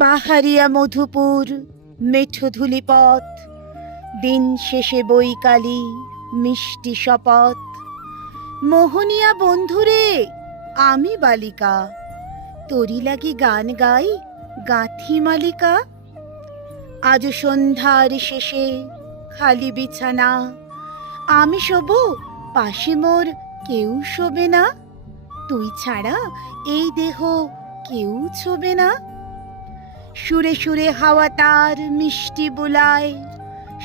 পাহাড়িয়া মধুপুর মেঠো ধূলিপথ, দিন শেষে বৈকালী মিষ্টি শপথ। মোহনিয়া বন্ধুরে আমি বালিকা, তোরি লাগি গান গাই গাঁথি মালিকা। আজ সন্ধ্যার শেষে খালি বিছানা, আমি শোবো পাশে মোর কেউ শোবে না। তুই ছাড়া এই দেহ কেউ ছোবে না। সুরে সুরে হাওয়া তার মিষ্টি বুলায়,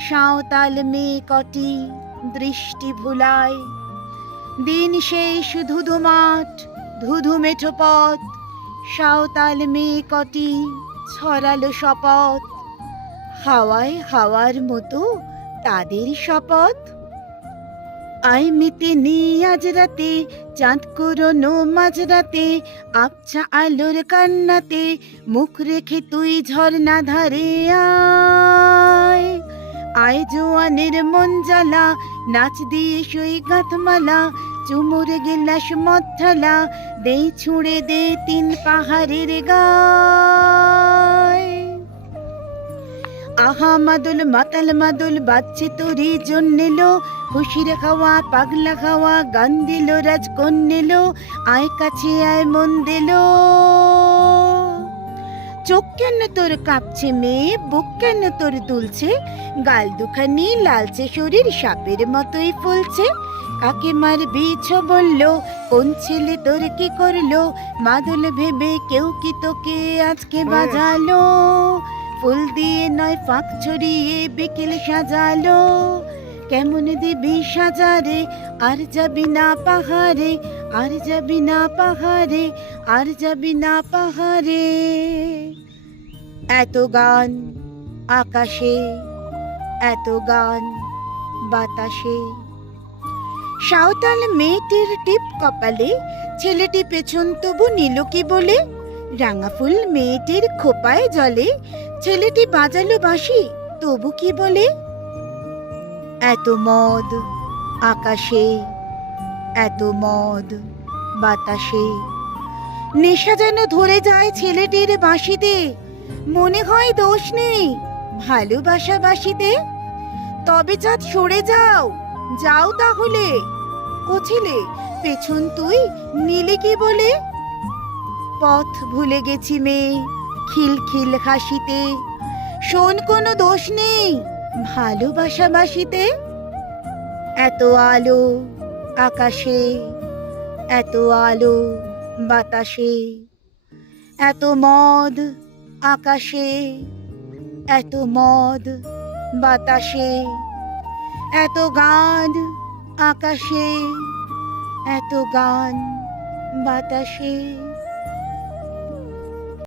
সাঁওতাল মেয়ে কটি দৃষ্টি ভুলায়। দিন শেষ ধুধু মাঠ ধুধু মেঠো পথ, সাঁওতাল মেয়ে কটি ছড়ালো শপথ। হাওয়ায় হাওয়ার মতো তাদের শপথ। আই মিতে নি আজ রাতে, চাঁদ কুরোনো মাঝরাতে, আবছা আলোর কান্নাতে মুখ রেখে তুই ঝর্ণা ধারে আয়। আয় জোয়ানের মন জ্বালা, নাচ দিয়ে সই গাঁথমালা, চুমুর গেলাস মদ ঢালা, দে ছুঁড়ে দে তিন পাহাড়ের গায়। আহা মাদল মাতাল মাদল বাজছে তোরই জন্যেলো, খুশির খাওয়া পাগলা খাওয়া গান দিল রাজকন্যেলো। আয় কাছে আয় মন দিল। চোখ কেন তোর কাঁপছে মেয়ে, বুক কেন তোর দুলছে, গাল দুখানি লালচে শরীর সাপের মতোই ফুলছে। কাকে মারবি বললো, কোন ছেলে তোর কি করলো, মাদল ভেবে কেউ কি তোকে আজকে বাজালো। ফুল দিয়ে নয় ফাঁক ছড়িয়ে বিকেল সাজালো, কেমন দিবি সাজারে আর যাবি না পাহাড়ে, আর যাবি না পাহাড়ে, আর যাবি না পাহাড়ে। এত গান আকাশে, এত গান বাতাসে। সাঁওতাল মেয়েটির টিপ কপালে, ছেলেটি পেছন তবু নিল কি বলে। রাঙা ফুল মেয়েটির খোপায় জলে, ছেলেটি বাজালো বাঁশি তবু কি বলে। এত মদ আকাশে, এত মদ বাতাসে। নেশা যেন ধরে যায় ছেলেটির বাঁশিতে, মনে হয় দোষ নেই ভালোবাসা বাঁশিতে। তবে চাঁদ সরে যাও, যাও তাহলে। ও ছেলে পেছন তুই নিলি কি বলে। পথ ভুলে গেছি মেয়ে খিলখিল হাসিতে, শোন কোনো দোষ নেই ভালোবাসা বাসিতে। এত আলো আকাশে, এত আলো বাতাসে, এত মদ আকাশে, এত মদ বাতাসে, এত গান আকাশে, এত গান বাতাসে।